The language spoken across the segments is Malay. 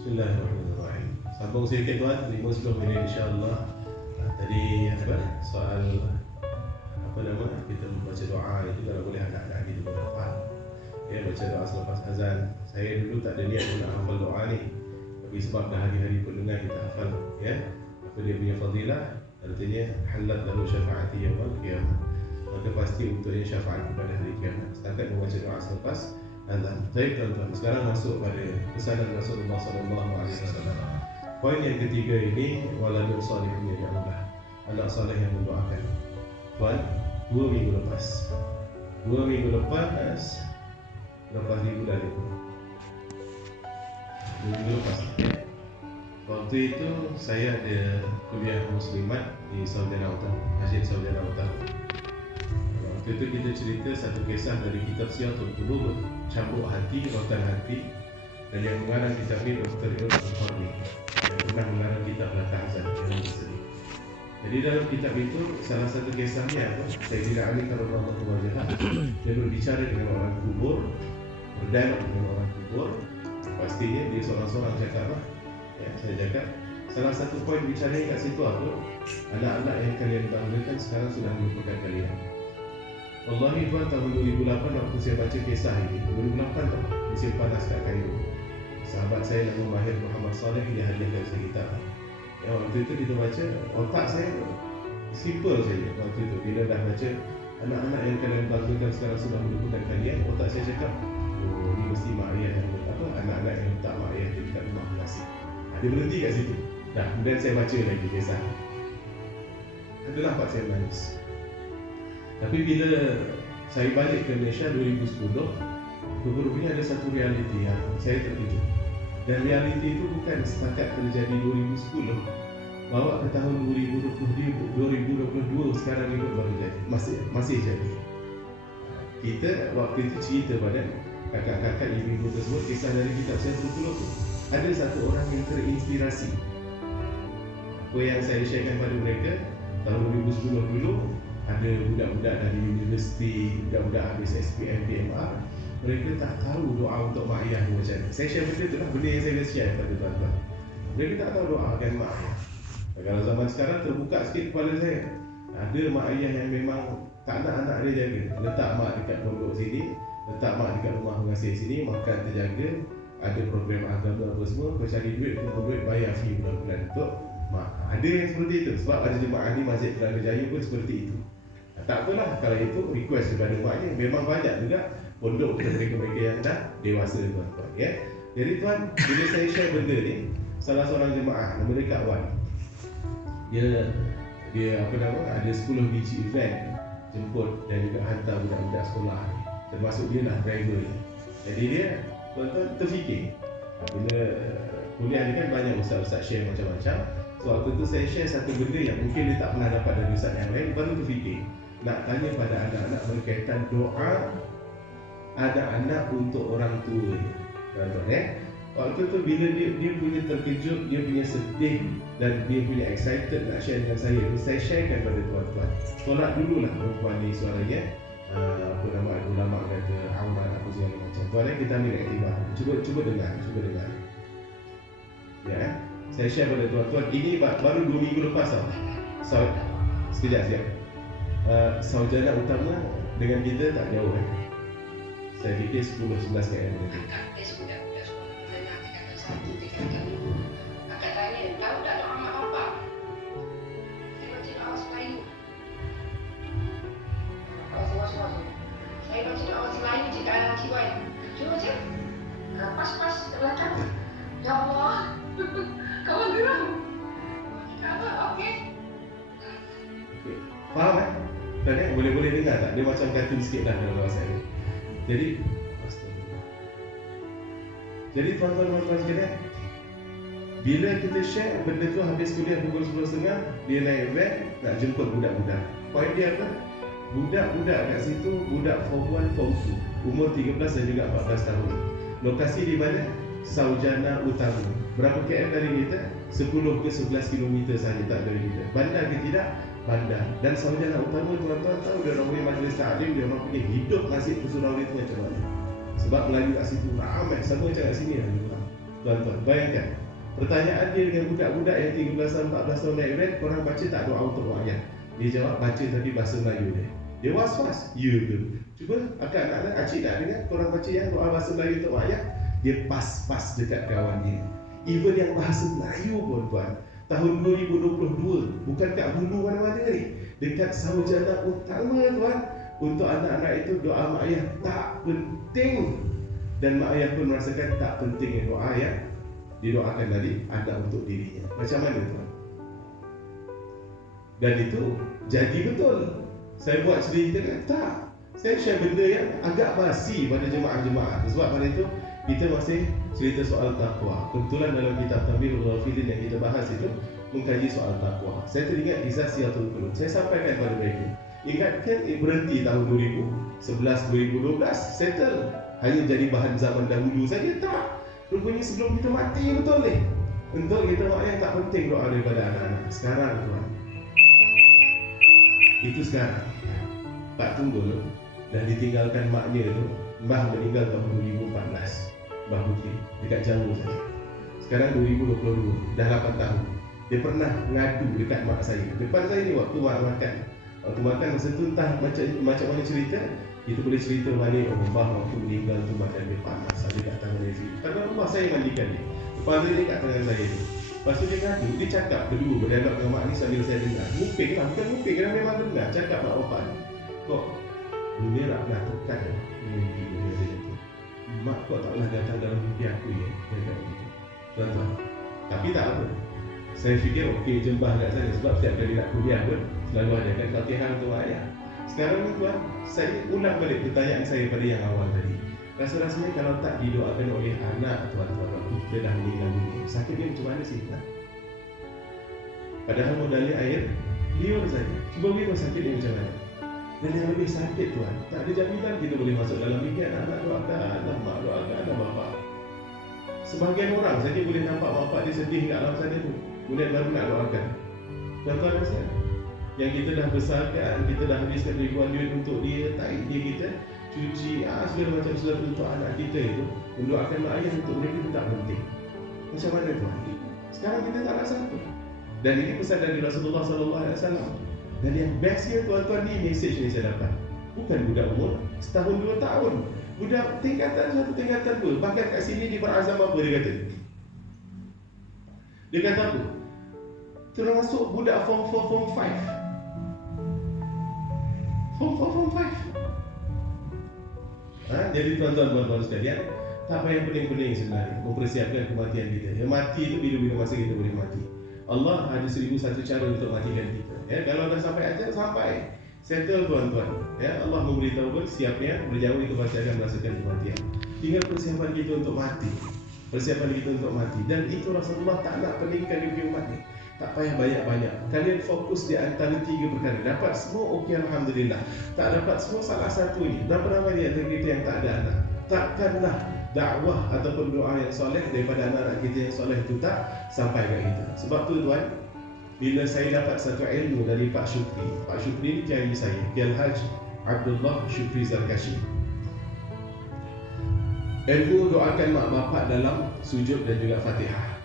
Bismillahirrahmanirrahim. Sambung sedikit tuan, 5-10 minit insya-Allah. Tadi soal kita membaca doa itu kalau boleh anak-anak kita berhafal. Ya, baca doa selepas azan. Saya dulu tak ada niat nak hafal doa ni. Tapi sebab dah hari-hari pun dengar kita hafal, ya. Apa dia punya fadilah? Artinya halat lahu syafaati yaumil qiyamah. Maka pasti untuknya syafaat pada hari kiamat. Setakat membaca doa selepas azan. Baik tuan-tuan, sekarang masuk pada pesanan Rasulullah sallallahu alaihi wasallam. Poin yang ketiga ini waladun salihun yad'ulah. Anak saleh yang mendoakan. Tuan, 2 minggu lepas ni bulan itu 2 minggu lepas. Waktu itu saya ada kuliah muslimat di Saudara Utara, Masjid Saudara Utara. Waktu itu kita cerita satu kisah dari kitab Siyatul Qulub, Cambuk Hati, Rotan Hati, dan yang mengarang kitab ini Dr. Ibn Al-Qarni, yang pernah mengarang kitab Al-Tahzan yang sedih. Jadi dalam kitab itu salah satu kisahnya Sayyidina Ali radhiyallahu anhu dia berbicara dengan orang kubur, berdialog dengan orang kubur. Pastinya dia seorang-seorang cakap saya cakap salah satu poin bicaranya kat situ apa? Anak-anak yang kalian banggakan sekarang sudah melupakan kalian. Wallahi tuan, tahun 2008 waktu saya baca kisah ini, 2008 tau, musim panas kat Kairo. Sahabat saya nama Mahir Muhammad Saleh, dia hadiahkan saya kitab. Ya, waktu itu kita baca, otak saya simple saja waktu itu. Bila dah baca anak-anak yang kalian banggakan sekarang sudah melupakan kalian, otak saya cakap, oh ni mesti mak ayah yang anak-anak yang letak mak ayah di dekat rumah pengasih. Dia berhenti kat situ. Dah, kemudian saya baca lagi kisah. Adalah buat saya menangis. Tapi bila saya balik ke Malaysia 2010, rupanya ada satu realiti yang saya terkejut. Dan realiti itu bukan setakat terjadi 2010, bawa ke tahun 2022 sekarang ini baru jadi, masih jadi. Kita waktu itu cerita pada kakak-kakak ibu tersebut kisah dari kitab Siyatul Qulub tu. Ada satu orang yang terinspirasi. Apa yang saya sharekan pada mereka tahun 2010 dulu, ada budak-budak dari universiti, budak-budak habis SPM, PMR, mereka tak tahu doa untuk mak ayah macam mana. Saya share benda tu lah, benda yang saya share pada tuan-tuan. Mereka tak tahu doakan mak ayah. Kalau zaman sekarang terbuka sikit kepala saya. Ada mak ayah yang memang tak nak anak dia jaga. Letak mak dekat pondok sini, letak mak dekat rumah pengasih sini, makan terjaga, ada program agama apa semua, kau cari duit, kumpul duit, bayar fee bulan-bulan untuk mak. Ada yang seperti itu. Sebab ada jemaah ni Masjid Tenaga Jaya pun seperti itu. Tak apalah, kalau itu request daripada maknya, memang banyak juga pondok untuk mereka-mereka yang dah dewasa tuan-tuan, ya. Jadi tuan, bila saya share benda ni, salah seorang jemaah nama dia Kak Wan, dia ada 10 biji event jemput dan juga hantar budak-budak sekolah, termasuk dia lah driver ni. Jadi dia tuan-tuan terfikir, bila kuliah ni kan banyak ustaz-ustaz share macam-macam. So waktu tu saya share satu benda yang mungkin dia tak pernah dapat dari ustaz yang lain, baru terfikir nak tanya pada anak-anak berkaitan doa ada anak untuk orang tua. Tuan-tuan, waktu tu bila dia punya terkejut, dia punya sedih dan dia punya excited nak share dengan saya sharekan pada tuan-tuan. Tolak dululah perempuan ni suaranya ulama kata aurat apa segala macam. Tuan, kita ambil iktibar. Cuba dengar. Ya, saya share pada tuan-tuan. Ini baru 2 minggu lepas tau. Sekejap. Saudara utama dengan kita tak jauh Saya fikir 10-11 km. Kakak tes budak-budak sekolah menengah tingkatan 1, tingkatan 2. Kakak tanya, tahu tak doa mak bapak? Saya baca doa Melayu. Saya baca doa Melayu je dalam Ciwan. Cuba je. Pas-pas ke belakang. Ya Allah. Kawan geram. Apa? Okey. Faham Tadi boleh dengar tak? Dia macam kartun sikit dah dalam bahasa ni. Jadi tuan-tuan sekalian, bila kita share benda tu habis kuliah pukul 10.30, dia naik van nak jemput budak-budak. Poin dia apa? Budak-budak kat situ, budak form 1, form 2, umur 13 dan juga 14 tahun. Lokasi di mana? Saujana Utama. Berapa km dari kita? 10 ke 11 km sahaja, tak dari kita. Bandar ke tidak? Bandar. Dan Saujana Utama, tuan-tuan tahu dia orang punya majlis ta'lim, dia orang punya hidup nasib Surau itu macam mana. Sebab Melayu kat situ ramai, sama macam kat sini lah. Tuan-tuan, bayangkan pertanyaan dia dengan budak-budak yang 13 tahun, 14 tahun naik red, korang baca tak doa untuk mak ayah? Dia jawab, baca tapi bahasa Melayu dia. Dia was-was, ya ke? Cuba akak anak-anak, acik tak dengar korang baca yang doa bahasa Melayu untuk mak ayah? Dia pas-pas dekat kawan dia. Even yang bahasa Melayu pun tuan, tahun 2022, bukan kat hulu mana-mana ni, dekat sarjana utama tuan, untuk anak-anak itu doa mak ayah tak penting. Dan mak ayah pun merasakan tak pentingnya doa yang didoakan tadi ada untuk dirinya. Macam mana tuan? Dan itu jadi betul. Saya buat cerita kan? Tak. Saya share benda yang agak basi pada jemaah-jemaah. Sebab pada itu kita masih cerita soal takwa. Kebetulan dalam kitab Tamirul Ghafilin yang kita bahas itu mengkaji soal takwa. Saya teringat kisah Siyatul Qulub. Saya sampaikan pada mereka, ingatkan berhenti tahun 2011-2012 settle. Hanya jadi bahan zaman dahulu saja, tak. Rupanya sebelum kita mati betul ni. Untuk kita mak ayah tak penting doa daripada anak-anak. Sekarang tuan, itu sekarang Pak Tunggul dah ditinggalkan maknya tu. Mbah meninggal tahun 2014, Mbah Putri, dekat Jawa saja. Sekarang 2022, dah 8 tahun. Dia pernah ngadu dekat mak saya, depan saya ni waktu mak makan. Waktu makan masa tu entah macam mana cerita, kita boleh cerita balik, oh Mbah waktu meninggal tu badan dia panas, ada kat tangan dia. Kerana rumah saya mandikan dia, kepala dia kat tangan saya ni. Lepas tu dia ngadu, dia cakap berdua berdialog dengan mak ni sambil saya dengar. Muping lah, bukan muping, kerana memang dengar. Cakap mak bapak ni, kok dunia tak pernah tekan mimpi dia tu. Mak kau taklah datang dalam mimpi aku ya. Dia kata begitu. Tuan-tuan, tapi tak apa. Saya fikir okey jembah kat sana, sebab setiap kali nak kuliah pun selalu ada kan Fatihah untuk ayah. Sekarang ni tuan, saya ulang balik pertanyaan saya pada yang awal tadi. Rasa-rasanya kalau tak didoakan oleh anak tuan-tuan, waktu kita dah meninggal dunia, sakit dia macam mana sih tuan? Padahal modalnya air liur saja. Cuba liur sakit dia macam mana? Dan yang lebih sakit tuan, tak ada jaminan kita boleh masuk dalam mimpi anak doakan, mak doakan, dan bapak. Sebahagian orang saja boleh nampak bapak dia sedih kat alam sana tu, kemudian baru nak doakan. Tuan-tuan rasa yang kita dah besarkan, kita dah habiskan ribuan duit untuk dia, tarik dia kita, cuci segala macam sesuatu untuk anak kita itu, mendoakan mak ayah untuk mereka itu tak penting. Macam mana tuan? Sekarang kita tak rasa apa. Dan ini pesan dari Rasulullah SAW. Dan yang bestnya tuan-tuan, ni message ni saya dapat. Bukan budak umur setahun 2 tahun, budak tingkatan 1, tingkatan 2. Bahkan kat sini dia berazam apa dia kata? Dia kata apa? Termasuk budak form 4, form 5. Form 4, form 5. Jadi tuan-tuan sekalian, tak payah pening-pening sebenarnya mempersiapkan kematian kita. Yang mati itu bila-bila masa kita boleh mati. Allah ada 1001 cara untuk matikan kita. Ya, kalau dah sampai ajal, sampai settle tuan-tuan. Ya, Allah memberitahu pun siapnya berjauh itu pasti akan merasakan kematian. Tinggal persiapan kita untuk mati. Persiapan kita untuk mati. Dan itu Rasulullah tak nak peningkan hidup umat ni. Tak payah banyak-banyak. Kalian fokus di antara 3 perkara. Dapat semua, okey alhamdulillah. Tak dapat semua, salah satu ni. Berapa ramai di antara kita yang tak ada anak? Takkanlah dakwah ataupun doa yang soleh daripada anak-anak kita yang soleh itu tak sampai ke kita. Sebab tu tuan, bila saya dapat satu ilmu dari Pak Syukri. Pak Syukri ni kiai saya, Kiai Haji Abdullah Syukri Zarkashi. Ilmu doakan mak bapak dalam sujud dan juga Fatihah.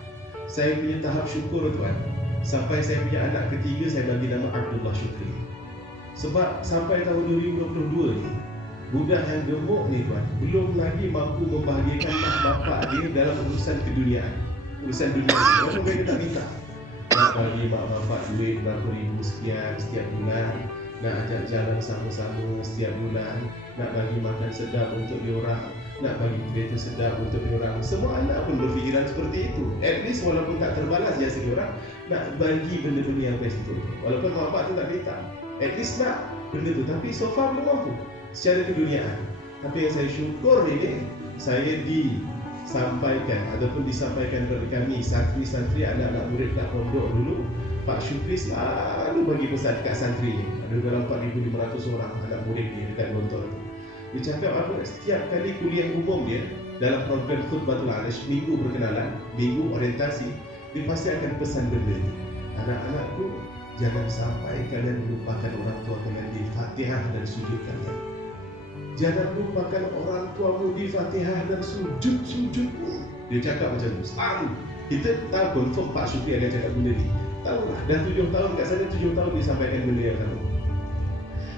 Saya punya tahap syukur tuan, sampai saya punya anak ketiga saya bagi nama Abdullah Syukri. Sebab sampai tahun 2022 ni, budak yang gemuk ni tuan, belum lagi mampu membahagiakan mak bapak dia dalam urusan keduniaan. Urusan dunia ni, walaupun mereka tak minta. Nak bagi mak bapak duit berapa ribu sekian setiap bulan, nak ajak jalan sama-sama setiap bulan, nak bagi makan sedap untuk diorang, nak bagi kereta sedap untuk diorang. Semua anak pun berfikiran seperti itu. At least walaupun tak terbalas jasa diorang, nak bagi benda-benda yang best itu. Walaupun mak bapak tu tak minta, at least nak benda tu. Tapi so far belum mampu secara keduniaan. Tapi yang saya syukur ini, saya disampaikan ataupun disampaikan kepada kami santri-santri, anak-anak murid kat pondok dulu, Pak Syukri selalu bagi pesan dekat santri ni. Ada dalam 4,500 orang anak murid dia dekat Gontor tu. Dia cakap apa? Setiap kali kuliah umum dia dalam program Khutbatul Anish, minggu berkenalan, minggu orientasi, dia pasti akan pesan benda ni. Anak-anakku, jangan sampai kalian melupakan orang tua kalian di Fatihah dan sujud kalian. Jangan lupakan orang tuamu di Fatihah dan sujud-sujudmu. Dia cakap macam tu, selalu. Kita tahu confirm Pak Syukri akan cakap benda ni. Tahu lah, dah 7 tahun kat sana, 7 tahun dia sampaikan benda yang sama.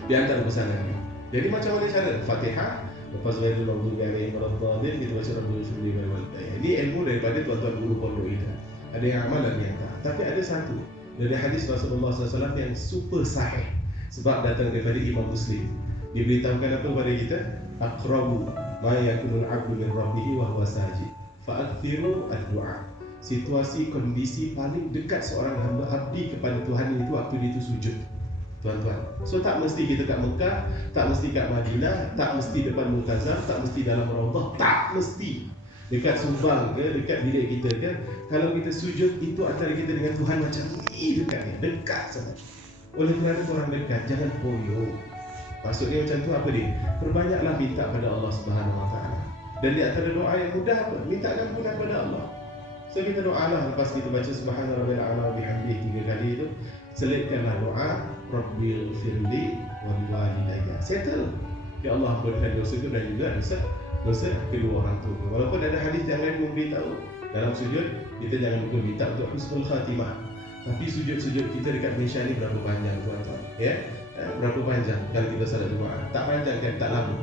Di antara pesanan ni. Jadi macam mana cara? Fatihah, lepas baca Al-Maghdubi alaihim waladdallin, kita baca Rabbil firli wal walidayya. Ini ilmu daripada tuan-tuan guru pondok kita. Ada yang amal, ada yang tak. Tapi ada satu dari hadis Rasulullah SAW yang super sahih, sebab datang daripada Imam Muslim. Diberitahukan apa kepada kita? Aqrabu ma yakunul 'abdu min rabbih wa huwa sajid. Fa'akthiru ad-du'a. Situasi kondisi paling dekat seorang hamba abdi kepada Tuhan itu waktu dia itu sujud. Tuan-tuan. So tak mesti kita kat Mekah, tak mesti kat Madinah, tak mesti depan Multazam, tak mesti dalam Raudhah, tak mesti dekat Subang ke, dekat bilik kita ke. Kalau kita sujud, itu antara kita dengan Tuhan macam ni dekatnya, dekat sangat. Oleh kerana korang dekat, jangan koyo. Maksudnya macam tu apa dia? Perbanyaklah minta pada Allah Subhanahu Wa Taala. Dan di antara doa yang mudah apa? Minta ampunan pada Allah. So kita doalah lepas kita baca Subhana Rabbil A'la bihamdihi 3 kali itu, selipkanlah doa Rabbil firli wal walidayya. Settle. Ya Allah ampunkan dosaku dan juga dosa kedua orang tua. Walaupun ada hadis yang lain memberitahu dalam sujud kita jangan lupa minta untuk husnul khatimah. Tapi sujud-sujud kita dekat Malaysia ni berapa panjang tuan-tuan? Ya? Berapa panjang kalau kita salat Jumaat? Tak panjang kan, tak lama.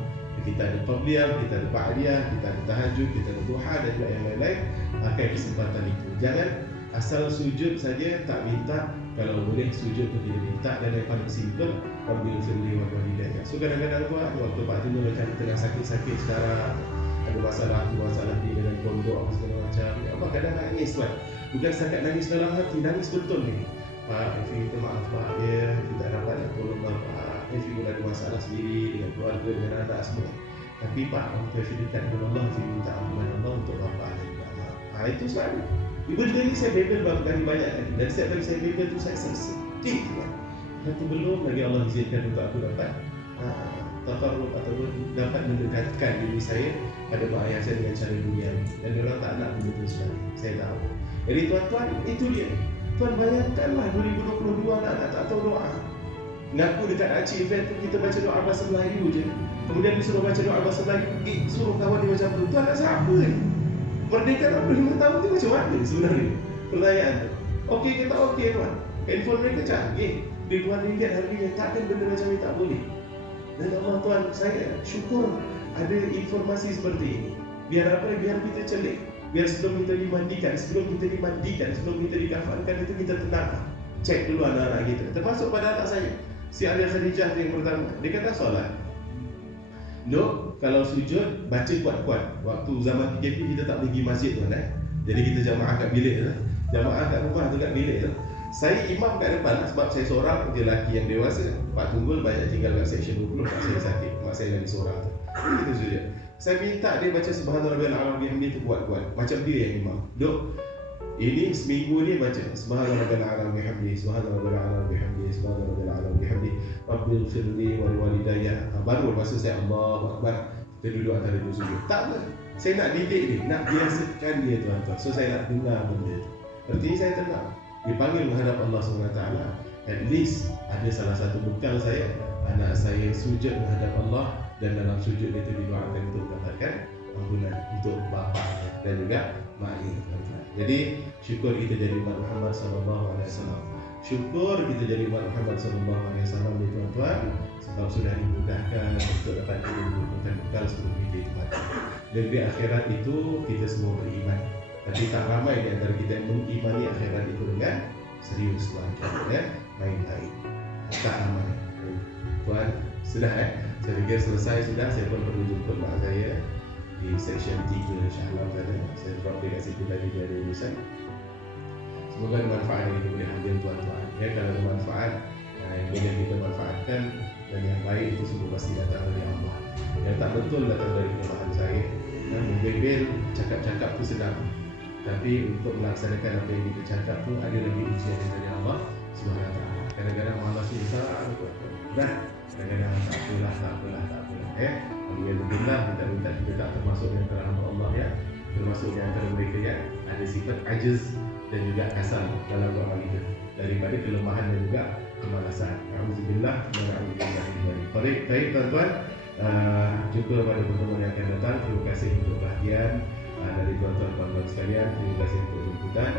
Kita ada qabliyah, kita ada ba'diyah, kita ada tahajud, kita ada duha dan juga yang lain-lain. Pakai kesempatan itu. Jangan asal sujud saja tak minta. Kalau boleh sujud tu dia minta. Dan yang paling simple, Rabbil firli wal walidayya. So kadang-kadang buat waktu Pak Tino macam tengah sakit-sakit sekarang, ada masalah ni dengan pondok segala macam. Apa kadang nangis kan? Bukan setakat nangis dalam hati, nangis betul ni. Pak, Efi kita maaf Pak, ya kita dapat nak tolong Bapak. Efi pun ada masalah sendiri dengan keluarga, dengan anak semua. Tapi Pak, waktu Efi dekat dengan Allah, Efi minta ampunan Allah untuk Bapak dan juga Mak. Itu selalu. Benda ni saya bebel berapa kali banyak kali. Dan setiap kali saya bebel tu saya sedih kan. Itu belum lagi Allah izinkan untuk aku dapat tafarruq ataupun dapat mendekatkan diri saya pada mak ayah saya dengan cara dunia. Dan orang tak nak benda tu sekali. Saya tahu. Jadi tuan-tuan, itu dia. Tuan bayangkanlah 2022 anak tak tahu doa. Ngaku dekat Aceh event tu kita baca doa bahasa Melayu je. Kemudian disuruh baca doa bahasa Melayu, suruh kawan dia macam tu. Tuan nak siapa ni? Merdeka 65 tahun tu macam mana sebenarnya? Pertanyaan tu. Okey ke tak okey tuan? Handphone mereka canggih. Ribuan ringgit harganya, takkan benda macam ni tak boleh. Dan Allah tuan, saya syukur ada informasi seperti ini. Biar apa? Biar kita celik. Biar sebelum kita dimandikan, sebelum kita dikafankan itu kita tenang. Cek dulu anak-anak kita. Termasuk pada anak saya. Si Alia Khadijah yang pertama, dia kata solat. Dok, kalau sujud baca kuat-kuat. Waktu zaman 3P kita tak pergi masjid tuan Jadi kita jamaah kat bilik tu. Jamaah kat rumah tu kat bilik tu. Saya imam kat depan sebab saya seorang je lelaki yang dewasa. Pak Tunggul banyak tinggal kat section 20, mak saya sakit. Mak saya lagi seorang tu. Kita sujud. Saya minta dia baca Subhana Rabbil A'la bihamdihi tu kuat-kuat. Macam dia yang imam. Dok, ini seminggu ni baca Subhana Rabbil A'la bihamdihi, Subhana Rabbil A'la bihamdihi, Subhana Rabbil A'la bihamdihi, Rabbil firli wal walidayya. Baru lepas tu saya Allahu Akbar. Kita duduk antara dua sujud. Tak apa. Saya nak didik dia, nak biasakan dia tuan-tuan. So saya nak dengar benda tu. Artinya saya tenang. Dipanggil menghadap Allah SWT. At least ada salah satu bekal saya. Anak saya sujud menghadap Allah. Dan dalam sujud itu didoakan untuk mendapatkan ampunan untuk bapa dan juga maknya. Jadi syukur kita jadi umat Muhammad SAW. Syukur kita jadi umat Muhammad SAW ni tuan-tuan, sebab sudah dimudahkan untuk dapat mengumpulkan bekal sebelum kita itu mati. Dan di akhirat itu kita semua beriman. Tapi tak ramai di antara kita yang mengimani akhirat itu dengan serius tuan-tuan, main-main. Tak ramai. Tuan, sudah saya fikir selesai sudah. Saya pun perlu jemput mak saya di section 3 insyaAllah. Saya drop dia kat situ tadi dia ada urusan. Semoga bermanfaat yang kita boleh ambil tuan-tuan. Kalau bermanfaat, yang boleh kita manfaatkan. Dan yang baik itu semua pasti datang dari Allah. Yang tak betul datang dari kelemahan saya. Membebel, cakap-cakap tu sedap. Tapi untuk melaksanakan apa yang kita cakap tu ada lagi ujian dari Allah SWT. Kadang-kadang malas ni berat. Kadang-kadang tak apalah. Alhamdulillah, minta kita tak termasuk yang terhamba Allah ya. Termasuk yang antara mereka yang ada sifat ajiz dan juga kasal dalam doa kita. Daripada kelemahan dan juga kemalasan. Alhamdulillah. Baik tuan-tuan. Jumpa pada pertemuan yang akan datang. Terima kasih untuk perhatian. dari tuan-tuan puan-puan sekalian, terima kasih untuk jemputan.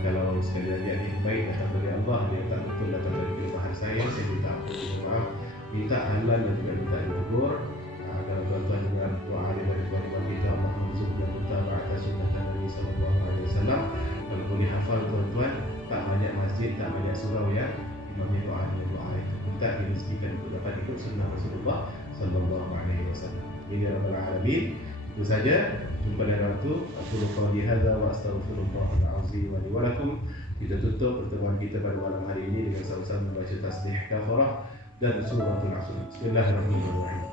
Kalau sekali lagi ada yang baik datang dari Allah, yang tak betul datang dari kelemahan saya minta ampun, minta maaf, minta halan dan juga minta ditegur. Kalau tuan-tuan dengar doa daripada tuan-tuan kita, Allah menzuhna kita ba'da sunnah Nabi sallallahu alaihi wasallam. Kalau boleh hafal tuan-tuan, tak banyak masjid, tak banyak surau yang imamnya doa itu. Minta direzekikan untuk dapat ikut sunnah Rasulullah sallallahu alaihi wasallam. Ini rabbal alamin. Itu saja. Jumpa dan waktu. Aku qawli hadza wa astaghfirullahal azim wa li wa lakum. Kita tutup pertemuan kita pada malam hari ini dengan sama-sama membaca tasbih kafarah dan suratul asr. Bismillahirrahmanirrahim.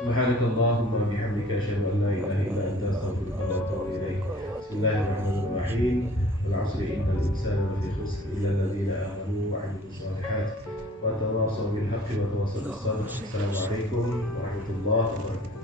Subhanakallahumma bihamdika asyhadu an la ilaha illa anta astaghfiruka wa atubu ilaik. Bismillahirrahmanirrahim. Wal 'asri innal insana lafi khusr illa alladziina aamanu wa 'amilus shalihaat wa tawassaw bil haqqi wa tawassaw bis sabr. Assalamualaikum warahmatullahi wabarakatuh.